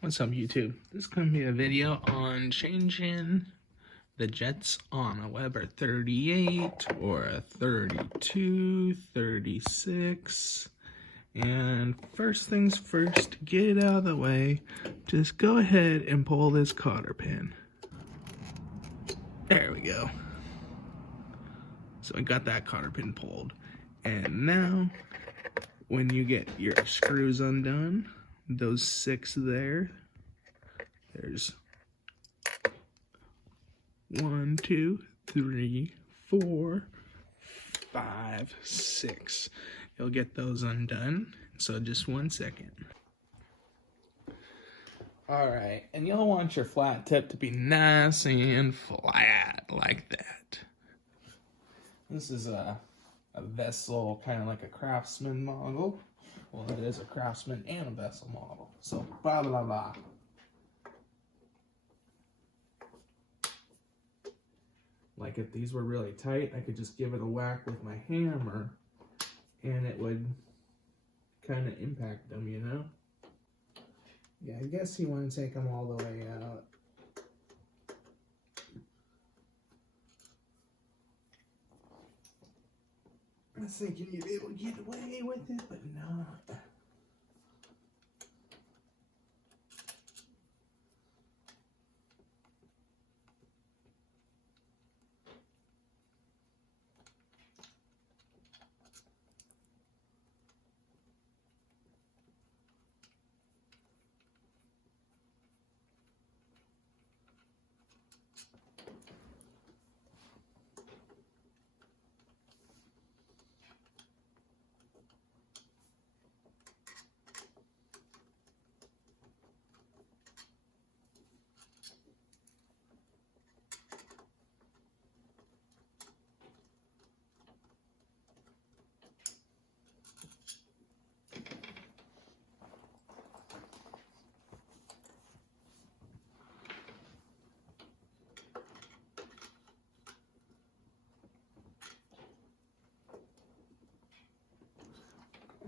What's up, YouTube? This is going to be a video on changing the jets on a Weber 38 or a 32, 36. And first things first, to get it out of the way, just go ahead and pull this cotter pin. There we go. So I got that cotter pin pulled. And now, when you get your screws undone, those 6 there, there's 1, 2, 3, 4, 5, 6. You'll get those undone. So just 1 second. Alright, and you'll want your flat tip to be nice and flat like that. This is a vessel, kind of like a Craftsman model. Well, it is a Craftsman and a vessel model. So, blah, blah, blah. Like if these were really tight, I could just give it a whack with my hammer and it would kind of impact them, you know? Yeah, I guess you want to take them all the way out. I was thinking you'd be able to get away with it, but not.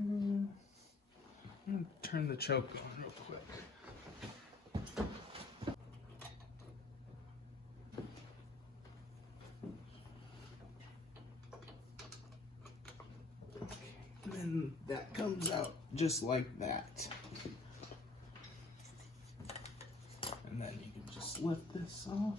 I'm gonna turn the choke on real quick. And then that comes out just like that. And then you can just lift this off.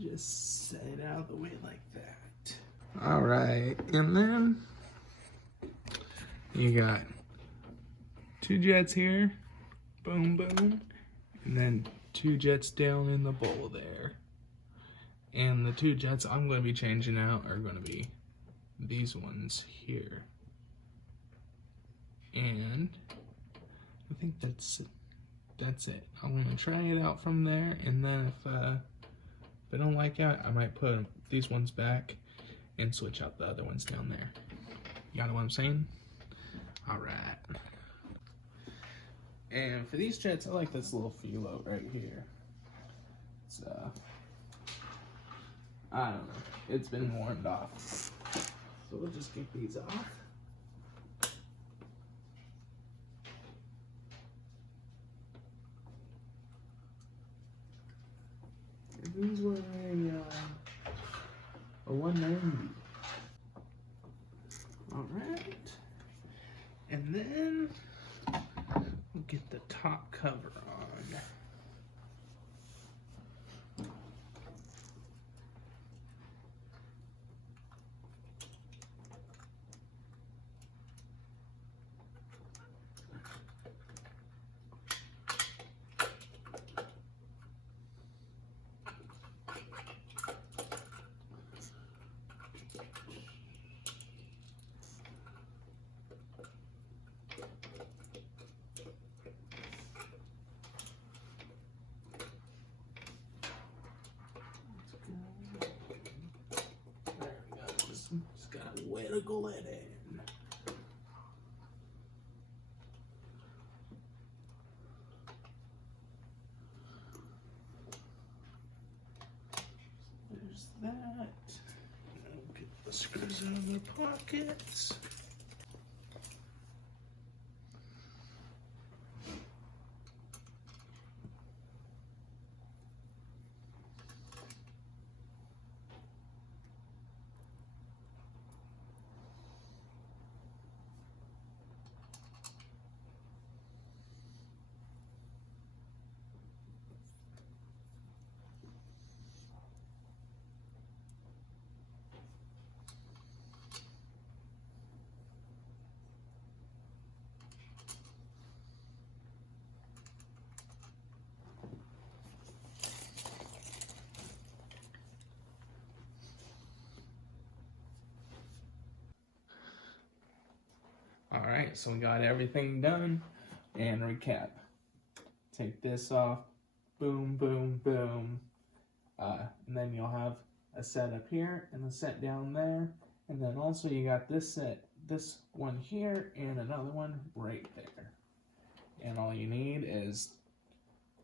Just set it out of the way like that. All right, and then you got 2 jets here, boom, boom, and then 2 jets down in the bowl there. And the 2 jets I'm going to be changing out are going to be these ones here. And I think that's it. I'm going to try it out from there, and then if I don't like it, I might put these ones back and switch out the other ones down there. You got what I'm saying? Alright. And for these jets, I like this little Phillips right here. It's, I don't know. It's been warmed off. So we'll just get these off. These were a 190. Alright. And then we'll get the top cover on. wiggle it in. There's that. I'll get the screws out of their pockets. Alright, so we got everything done, and recap. Take this off, boom, boom, boom, and then you'll have a set up here and a set down there, and then also you got this set, this one here, and another one right there. And all you need is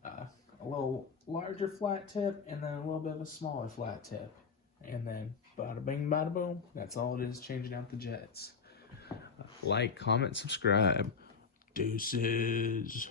a little larger flat tip, and then a little bit of a smaller flat tip. And then bada bing, bada boom, that's all it is, changing out the jets. Like, comment, subscribe. Deuces.